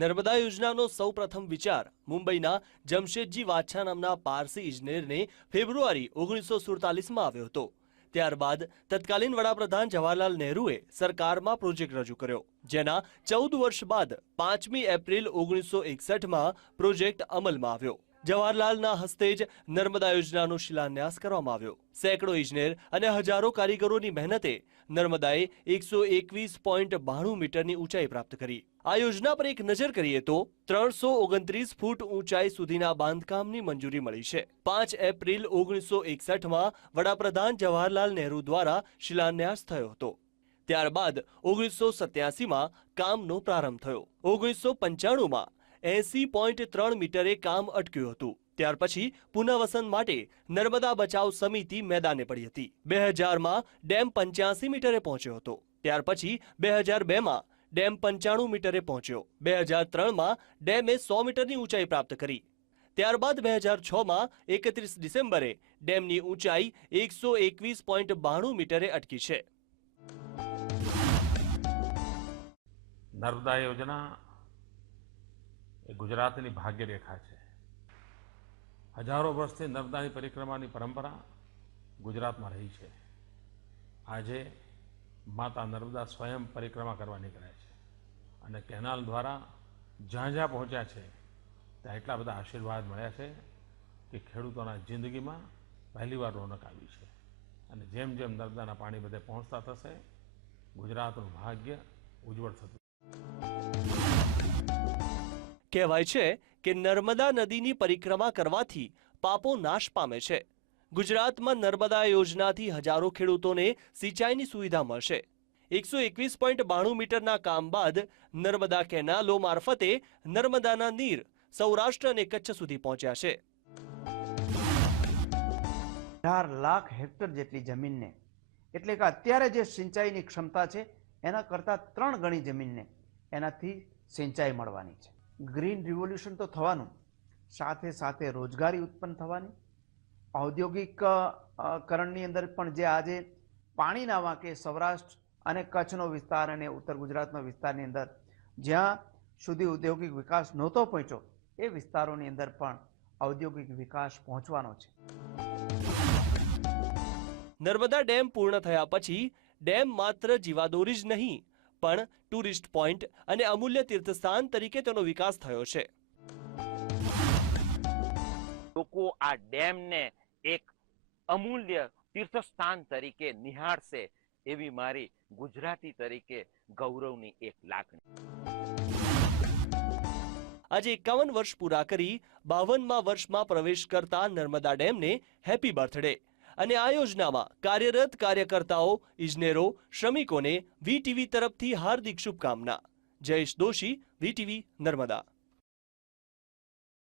નર્મદા યોજનાનો સૌપ્રથમ વિચાર મુંબઈના જમશેદજી વાછા નામના પારસી ઇજનેરને ફેબ્રુઆરી 1947માં આવ્યો હતો। ત્યારબાદ તત્કાલીન વડાપ્રધાન જવાહરલાલ નહેરુએ સરકારમાં પ્રોજેક્ટ રજૂ કર્યો, જેના 14 વર્ષ બાદ 5મી એપ્રિલ 1961માં પ્રોજેક્ટ અમલમાં આવ્યો। જવાહરલાલના હસ્તે જ નર્મદા યોજનાનો શિલાન્યાસ કરવામાં આવ્યો। સેંકડો ઇજનેર અને હજારો કારીગરોની મહેનતે નર્મદાએ 121.92 મીટરની ઊંચાઈ પ્રાપ્ત કરી। આ યોજના પર એક નજર કરીએ તો 329 ફૂટ ઊંચાઈ સુધીના બાંધકામની મંજૂરી મળી છે। 5 એપ્રિલ 1961માં વડાપ્રધાન જવાહરલાલ નહેરુ દ્વારા શિલાન્યાસ થયો હતો। ત્યારબાદ 1987માં કામનો પ્રારંભ થયો। 1995માં 80.3 મીટરે કામ અટક્યું હતું। ત્યાર પછી પુનઃવસન માટે નર્મદા બચાવ સમિતિ મેદાને પડી હતી। 2000માં ડેમ 85 મીટરે પહોંચ્યો હતો। ત્યાર પછી 2002માં ડેમ 95 મીટરે પહોંચ્યો। 2003માં ડેમે 100 મીટરની ઊંચાઈ પ્રાપ્ત કરી। ત્યારબાદ 2006માં 31 ડિસેમ્બરે ડેમની ઊંચાઈ 121.92 મીટરે અટકી છે। નર્મદા યોજના એ ગુજરાતની ભાગ્યરેખા છે। હજારો વર્ષથી નર્મદાની પરિક્રમાની પરંપરા ગુજરાતમાં રહી છે। આજે માતા નર્મદા સ્વયં પરિક્રમા કરવા નીકળ્યા છે અને કેનાલ દ્વારા જ્યાં જ્યાં પહોંચ્યા છે ત્યાં એટલા બધા આશીર્વાદ મળ્યા છે કે ખેડૂતોના જિંદગીમાં પહેલીવાર રોનક આવી છે અને જેમ જેમ નર્મદાના પાણી બધે પહોંચતા થશે ગુજરાતનું ભાગ્ય ઉજ્જવળ થતું। કહેવાય છે કે નર્મદા નદીની પરિક્રમા કરવાથી પાપો નાશ પામે છે। ગુજરાતમાં નર્મદા યોજનાથી હજારો ખેડૂતોને સિંચાઈની સુવિધા મળશે। 121.92 મીટરના કામ બાદ નર્મદા કેનાલો મારફતે નર્મદાના નીર સૌરાષ્ટ્ર અને કચ્છ સુધી પહોંચ્યા છે। 4 લાખ હેક્ટર જેટલી જમીનને, એટલે કે અત્યારે જે સિંચાઈની ક્ષમતા છે એના કરતાં 3 ગણી જમીનને એનાથી સિંચાઈ મળવાની છે। ગ્રીન રિવોલ્યુશન તો થવાનું, સાથે સાથે રોજગારી ઉત્પન્ન થવાની, ઔદ્યોગિકકરણની અંદર પણ જે આજે પાણીના વાંકે સૌરાષ્ટ્ર અને કચ્છનો વિસ્તાર અને ઉત્તર ગુજરાતનો વિસ્તારની અંદર જ્યાં સુધી ઔદ્યોગિક વિકાસ નહોતો પહોંચ્યો એ વિસ્તારોની અંદર પણ ઔદ્યોગિક વિકાસ પહોંચવાનો છે। નર્મદા ડેમ પૂર્ણ થયા પછી ડેમ માત્ર જીવાદોરી જ નહીં પણ ટુરિસ્ટ પોઈન્ટ અને અમૂલ્ય તીર્થસ્થાન તરીકે તેનો વિકાસ થયો છે। લોકો આ ડેમને એક અમૂલ્ય તીર્થસ્થાન તરીકે નિહાળશે એવી મારી ગુજરાતી તરીકે ગૌરવની એક લાગણી। આજે 51 વર્ષ પૂરા કરી 52મા વર્ષમાં પ્રવેશ કરતા નર્મદા ડેમને હેપી બર્થડે। અને આ યોજનામાં કાર્યરત કાર્યકર્તાઓ, ઇજનેરો, શ્રમિકોને વીટીવી તરફથી હાર્દિક શુભકામના। જયેશ દોશી, વીટીવી, નર્મદા।